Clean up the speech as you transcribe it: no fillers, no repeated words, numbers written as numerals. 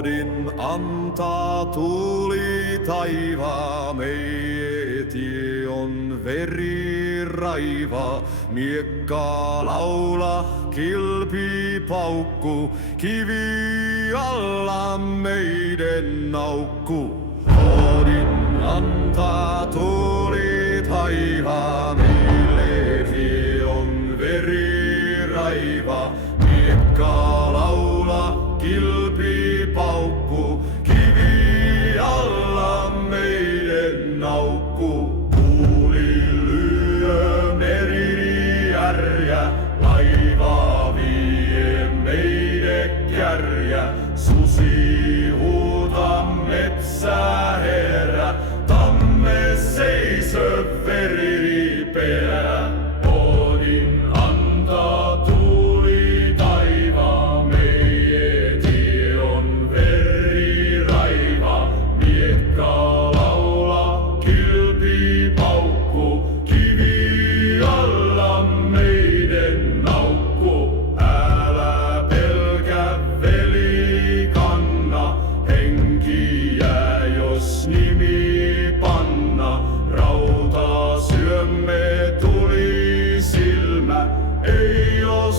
Oodin antaa tuli taivaa, meie tie on veri raiva. Miekka laula, kilpi paukku, kivi alla meidän naukku. Oodin antaa tuli taivaa, meille tie on veri raiva. Miekka laula, kilpi paukku, kivi alla meidän naukku. Tuuli lyö meri järjä, laiva vie meidät kärjä. Susi huuta metsä herä, tamme seisö veri ripeä. Oodin antaa tuuli taivaa, meie tie on veri raiva. Miekka laula, kilpi paukku, kivi alla meidän naukku. Älä pelkää veli, kanna henkiä, jos nimi panna. Rautaa syömme, tuli silmä, ei oo